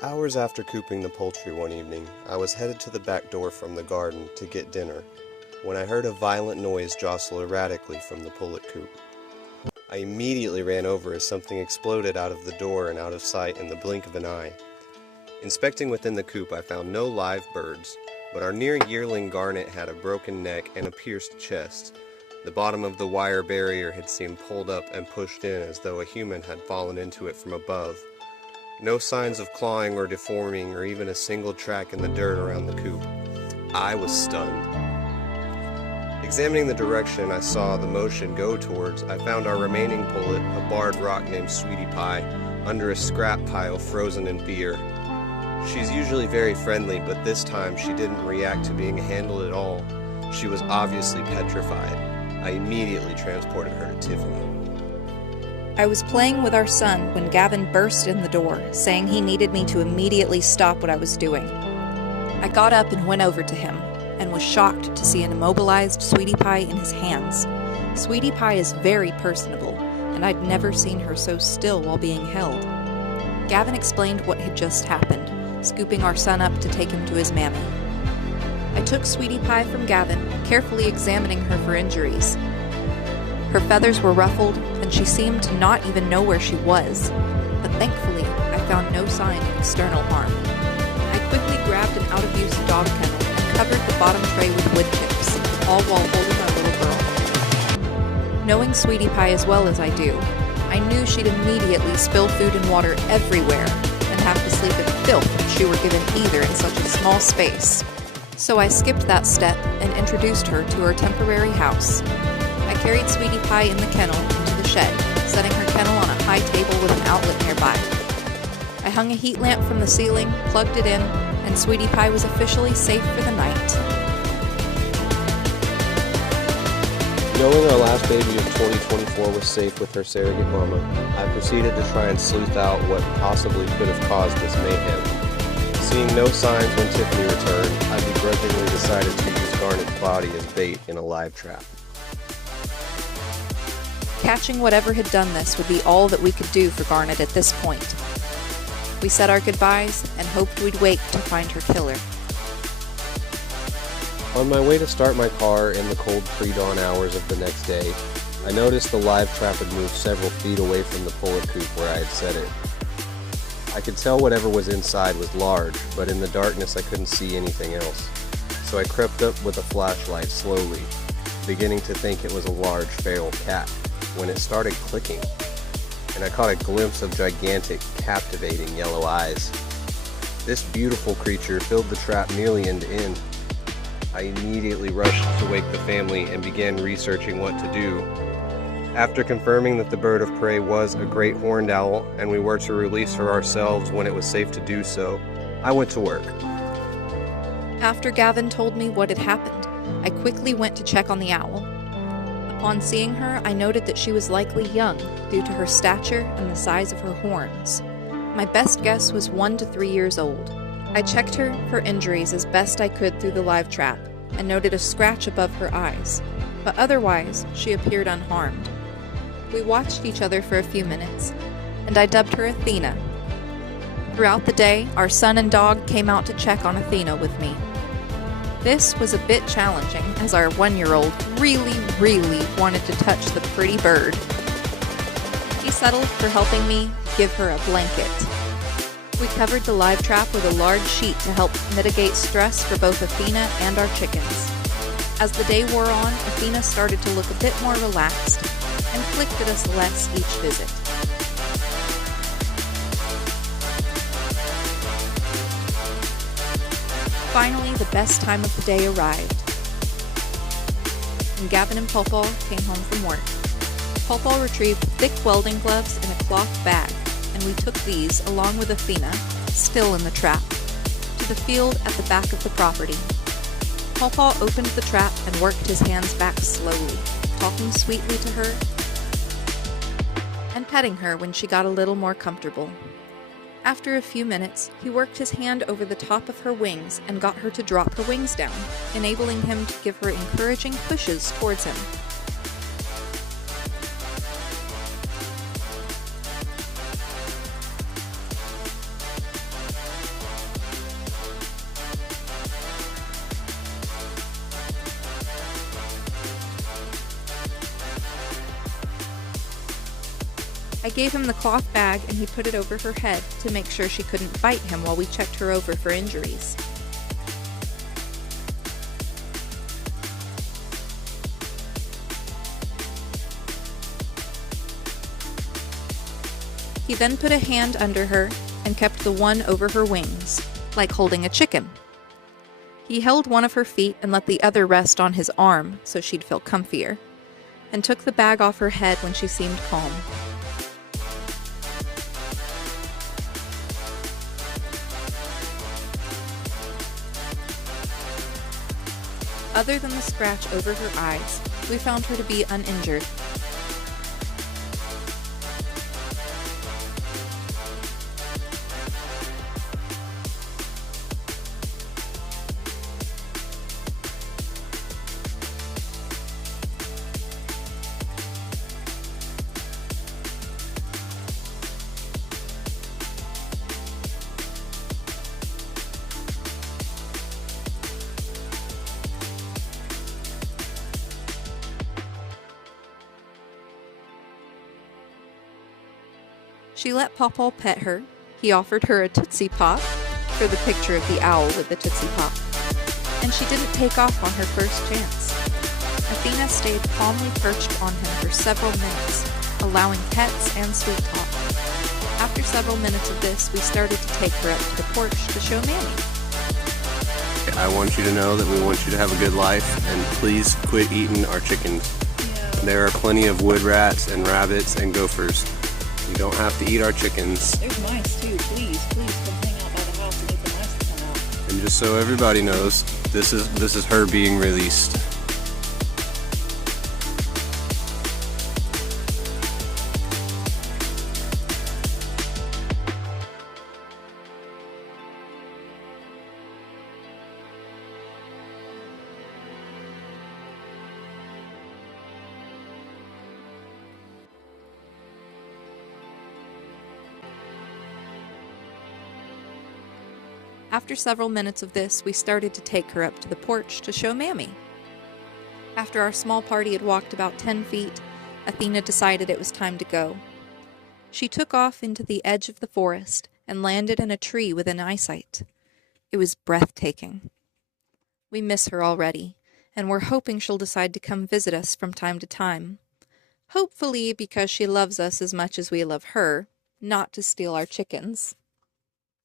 Hours after cooping the poultry one evening, I was headed to the back door from the garden to get dinner, when I heard a violent noise jostle erratically from the pullet coop. I immediately ran over as something exploded out of the door and out of sight in the blink of an eye. Inspecting within the coop, I found no live birds, but our near yearling garnet had a broken neck and a pierced chest. The bottom of the wire barrier had seemed pulled up and pushed in as though a human had fallen into it from above. No signs of clawing or deforming or even a single track in the dirt around the coop. I was stunned. Examining the direction I saw the motion go towards, I found our remaining pullet, a barred rock named Sweetie Pie, under a scrap pile frozen in beer. She's usually very friendly, but this time she didn't react to being handled at all. She was obviously petrified. I immediately transported her to Tiffany. I was playing with our son when Gavin burst in the door, saying he needed me to immediately stop what I was doing. I got up and went over to him, and was shocked to see an immobilized Sweetie Pie in his hands. Sweetie Pie is very personable, and I'd never seen her so still while being held. Gavin explained what had just happened, scooping our son up to take him to his mammy. I took Sweetie Pie from Gavin, carefully examining her for injuries. Her feathers were ruffled, and she seemed to not even know where she was, but thankfully I found no sign of external harm. I quickly grabbed an out-of-use dog kennel and covered the bottom tray with wood chips, all while holding our little girl. Knowing Sweetie Pie as well as I do, I knew she'd immediately spill food and water everywhere and have to sleep in filth if she were given either in such a small space. So I skipped that step and introduced her to her temporary house. I carried Sweetie Pie in the kennel into the shed, setting her kennel on a high table with an outlet nearby. I hung a heat lamp from the ceiling, plugged it in, and Sweetie Pie was officially safe for the night. Knowing our last baby of 2024 was safe with her surrogate mama, I proceeded to try and sleuth out what possibly could have caused this mayhem. Seeing no signs when Tiffany returned, I begrudgingly decided to use Garnet's body as bait in a live trap. Catching whatever had done this would be all that we could do for Garnet at this point. We said our goodbyes and hoped we'd wake to find her killer. On my way to start my car in the cold pre-dawn hours of the next day, I noticed the live trap had moved several feet away from the pullet coop where I had set it. I could tell whatever was inside was large, but in the darkness I couldn't see anything else. So I crept up with a flashlight slowly, beginning to think it was a large feral cat, when it started clicking, and I caught a glimpse of gigantic, captivating yellow eyes. This beautiful creature filled the trap nearly end to end. I immediately rushed to wake the family and began researching what to do. After confirming that the bird of prey was a great horned owl and we were to release her ourselves when it was safe to do so, I went to work. After Gavin told me what had happened, I quickly went to check on the owl. Upon seeing her, I noted that she was likely young due to her stature and the size of her horns. My best guess was 1 to 3 years old. I checked her for injuries as best I could through the live trap and noted a scratch above her eyes, but otherwise she appeared unharmed. We watched each other for a few minutes, and I dubbed her Athena. Throughout the day, our son and dog came out to check on Athena with me. This was a bit challenging as our 1-year-old really wanted to touch the pretty bird. He settled for helping me give her a blanket. We covered the live trap with a large sheet to help mitigate stress for both Athena and our chickens. As the day wore on, Athena started to look a bit more relaxed and clicked at us less each visit. Finally, the best time of the day arrived. When Gavin and Pawpaw came home from work, Pawpaw retrieved thick welding gloves and a cloth bag, and we took these, along with Athena, still in the trap, to the field at the back of the property. Pawpaw opened the trap and worked his hands back slowly, talking sweetly to her and petting her when she got a little more comfortable. After a few minutes, he worked his hand over the top of her wings and got her to drop her wings down, enabling him to give her encouraging pushes towards him. I gave him the cloth bag and he put it over her head to make sure she couldn't bite him while we checked her over for injuries. He then put a hand under her and kept the one over her wings, like holding a chicken. He held one of her feet and let the other rest on his arm so she'd feel comfier, and took the bag off her head when she seemed calm. Other than the scratch over her eyes, we found her to be uninjured. She let Pawpaw pet her. He offered her a Tootsie Pop for the picture of the owl with the Tootsie Pop. And she didn't take off on her first chance. Athena stayed calmly perched on him for several minutes, allowing pets and sweet talk. After several minutes of this, we started to take her up to the porch to show Mammy. I want you to know that we want you to have a good life, and please quit eating our chickens. Yeah. There are plenty of wood rats and rabbits and gophers. You don't have to eat our chickens. There's mice too. Please come hang out by the house and let the mice come out. And just so everybody knows, this is her being released. After several minutes of this, we started to take her up to the porch to show Mammy. After our small party had walked about 10 feet, Athena decided it was time to go. She took off into the edge of the forest and landed in a tree within eyesight. It was breathtaking. We miss her already, and we're hoping she'll decide to come visit us from time to time. Hopefully because she loves us as much as we love her, not to steal our chickens.